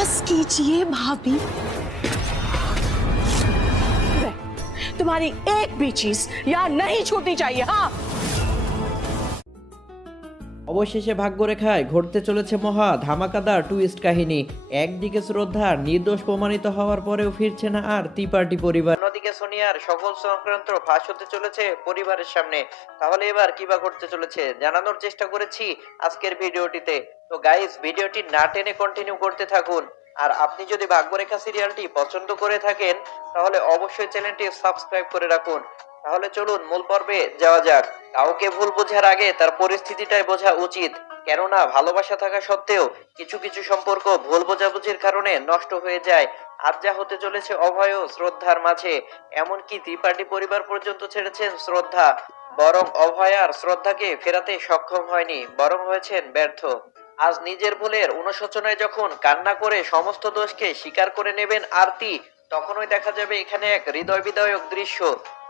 बस कीजिए भाभी, तुम्हारी एक भी चीज यहाँ नहीं छूटनी चाहिए। हाँ, অবশেষে ভাগ্যরেখায় ঘটতে চলেছে মহা ধামাকাদার টুইস্ট কাহিনী। একদিকে শ্রদ্ধার নির্দোষ প্রমাণিত হওয়ার পরেও ফিরছে না আর ত্রিপাঠী পরিবার, অন্যদিকে সোনিয়ার সকল চক্রান্ত ফাঁস হতে চলেছে পরিবারের সামনে। তাহলে এবার কি বা ঘটতে চলেছে জানানোর চেষ্টা করেছি আজকের ভিডিওটিতে। তো গাইস, ভিডিওটি না টেনে কন্টিনিউ করতে থাকুন। আর আপনি যদি ভাগ্যরেখা সিরিয়ালটি পছন্দ করে থাকেন তাহলে অবশ্যই চ্যানেলটি সাবস্ক্রাইব করে রাখুন। তাহলে চলুন মূল পর্বে যাওয়া যাক। কাউকে ভুল বোঝার আগে তার পরিস্থিতিটাই বোঝা উচিত, কেননা ভালোবাসা থাকা সত্ত্বেও কিছু কিছু সম্পর্ক ভুল বোঝাবুঝির কারণে নষ্ট হয়ে যায়। আজ যা হতে চলেছে অভয় ও শ্রদ্ধার মাঝে, এমনকি ত্রিপাঠী পরিবার পর্যন্ত ছেড়েছেন শ্রদ্ধা, বরং অভয় আর শ্রদ্ধাকে ফেরাতে সক্ষম হয়নি, বরং হয়েছেন ব্যর্থ। আজ নিজের ভুলের অনুশোচনায় যখন কান্না করে সমস্ত দোষকে স্বীকার করে নেবেন আরতি, তখনই দেখা যাবে এখানে এক হৃদয় বিদায়ক দৃশ্য।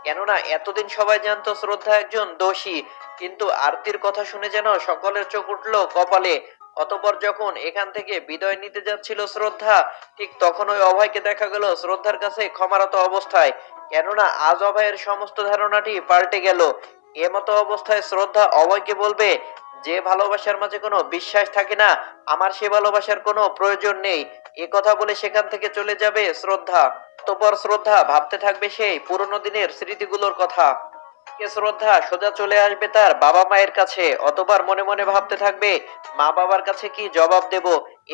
কেননা এতদিন সবাই জানতো শ্রদ্ধা একজন দোষী, কিন্তু আরতির কথা শুনে যেন সকলের চোখ উঠলো কপালে। অতঃপর যখন এখান থেকে বিদায় নিতে যাচ্ছিল শ্রদ্ধা, ঠিক তখন ওই অভয়কে দেখা গেল শ্রদ্ধার কাছে ক্ষমারত অবস্থায়। কেননা আজ অভয়ের সমস্ত ধারণাটি পাল্টে গেল। এমতো অবস্থায় শ্রদ্ধা অভয়কে বলবে, যে ভালোবাসার মাঝে কোনো বিশ্বাস থাকে না, আমার সে ভালোবাসার কোনো প্রয়োজন নেই। এ কথা বলে সেখান থেকে চলে যাবে শ্রদ্ধা। অতঃপর শ্রদ্ধা ভাবতে থাকবে সেই পুরনো দিনের স্মৃতিগুলোর কথা। শ্রদ্ধা সোজা চলে আসবে তার বাবা মায়ের কাছে, অতবার মনে মনে ভাবতে থাকবে মা বাবার কাছে কি জবাব দেব।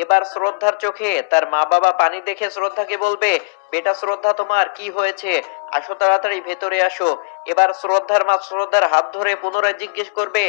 এবার শ্রদ্ধার চোখে তার মা বাবা পানি দেখে শ্রদ্ধাকে বলবে, বেটা শ্রদ্ধা, তোমার কি হয়েছে? আসো, তাড়াতাড়ি ভেতরে আসো। এবার শ্রদ্ধার মা শ্রদ্ধার হাত ধরে পুনরায় জিজ্ঞেস করবে,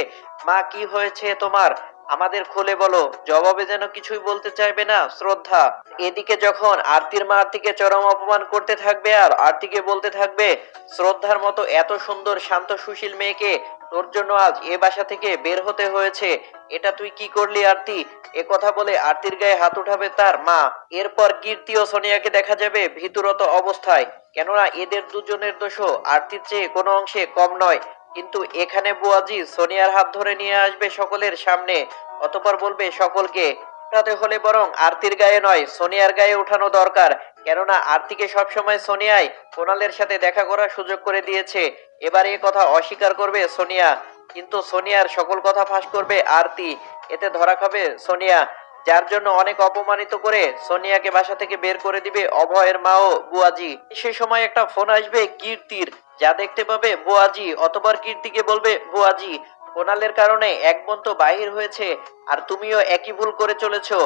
মা কি হয়েছে তোমার? আমাদের খুলে বলো। জবাবে যেন কিছুই বলতে চাইবে না শ্রদ্ধা। এদিকে যখন আরতির মা আরতিকে চরম অপমান করতে থাকবে আর আরতিকে বলতে থাকবে, শ্রদ্ধার মতো এত সুন্দর শান্ত সুশীল মেয়েকে তোর জন্য আজ এ বাসা থেকে বের হতে হয়েছে, এটা তুই কি করলি আরতি? এ কথা বলে আরতির গায়ে হাত উঠাবে তার মা। এরপর কীর্তি ও সোনিয়াকে দেখা যাবে ভীতুরত অবস্থায়, কেননা এদের দুজনের দোষও আরতির চেয়ে কোনো অংশে কম নয়। কিন্তু এখানে বুয়াজি সোনিয়ার হাত ধরে নিয়ে আসবে সকলের সামনে, অতঃপর বলবে সকলকে, উঠাতে হলে বরং আরতির গায়ে নয় সোনিয়ার গায়ে উঠানো দরকার। কেননা আরতিকে সবসময় সোনিয়াই কোনালের সাথে দেখা করার সুযোগ করে দিয়েছে। এবার এ কথা অস্বীকার করবে সোনিয়া, কিন্তু সোনিয়ার সকল কথা ফাঁস করবে আরতি। এতে ধরা খাবে সোনিয়া, যার জন্য অনেক অপমানিত করে সোনিয়াকে বাসা থেকে বের করে দিবে অভয়ের মা ও বুয়াজি। সে সময় একটা ফোন আসবে কীর্তির, যা দেখতে পাবে বুয়াজি। অতবার কীর্তিকে বলবে, বুয়াজি, কোনালের কারণে এক বোন তো বাহির হয়েছে, আর তুমিও একই ভুল করে চলেছো।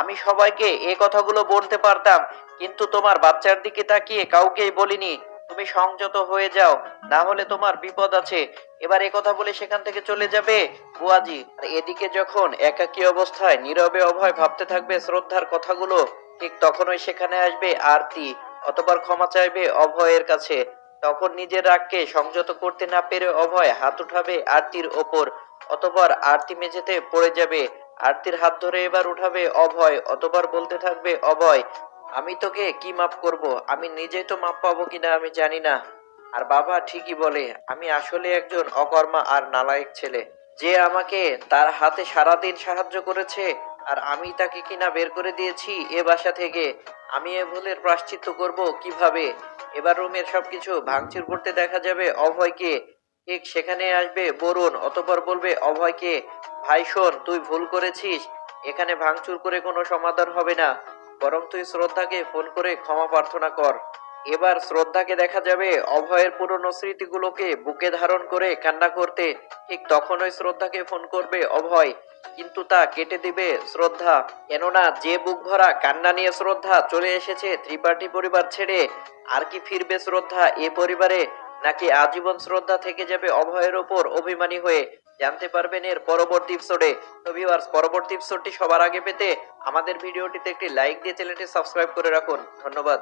আমি সবাইকে এই কথাগুলো বলতে পারতাম, কিন্তু তোমার বাচ্চার দিকে তাকিয়ে কাউকেই বলিনি। তুমি সংযত হয়ে যাও, না হলে তোমার বিপদ আছে। এবার এ কথা বলে সেখান থেকে চলে যাবে বুয়াজি। আর এদিকে যখন একাকী অবস্থায় নীরবে অভয় ভাবতে থাকবে শ্রদ্ধার কথাগুলো, ঠিক তখনই সেখানে আসবে আরতি। অতবার ক্ষমা চাইবে অভয়ের কাছে। তখন নিজের রাগকে সংযত করতে না পেরে অভয় হাত উঠাবে আরতির ওপর, অতঃপর আরতি মেঝেতে পড়ে যাবে। আরতির হাত ধরে এবার উঠাবে অভয়, অতঃপর বলতে থাকবে, অভয়, আমি তোকে কি মাফ করব? আমি নিজেই তো মাফ পাবো কিনা আমি জানি না। আর বাবা ঠিকই বলে, আমি আসলে একজন অকর্মা আর নালায়েক ছেলে, যে আমাকে তার হাতে সারাদিন সাহায্য করেছে, আর আমি তাকে কিনা বের করে দিয়েছি এ বাসা থেকে। আমি এ ভুলের প্রায়শ্চিত্ত করব কিভাবে? এবার রুমের সবকিছু ভাঙচুর করতে দেখা যাবে অভয়কে। ঠিক সেখানে আসবে বরুণ, অতঃপর বলবে অভয়কে, ভাই শোন, তুই ভুল করেছিস। এখানে ভাঙচুর করে কোনো সমাধান হবে না, বরং তুই শ্রদ্ধাকে ফোন করে ক্ষমা প্রার্থনা কর। এবার শ্রদ্ধাকে দেখা যাবে অভয়ের পুরনো স্মৃতিগুলোকে বুকে ধারণ করে কান্না করতে। ঠিক তখনই শ্রদ্ধাকে ফোন করবে অভয়, কিন্তু তা কেটে দিবে শ্রদ্ধা। কেননা যে বুক ভরা কান্না নিয়ে শ্রদ্ধা চলে এসেছে ত্রিপাঠী পরিবার ছেড়ে, আর কি ফিরবে শ্রদ্ধা এ পরিবারে, নাকি আজীবন শ্রদ্ধা থেকে যাবে অভয়ের ওপর অভিমানী হয়ে? জানতে পারবেন এর পরবর্তী এপিসোডে। তো ভিউয়ার্স, পরবর্তী এপিসোডটি সবার আগে পেতে আমাদের ভিডিওটিতে একটি লাইক দিয়ে চ্যানেলটি সাবস্ক্রাইব করে রাখুন। ধন্যবাদ।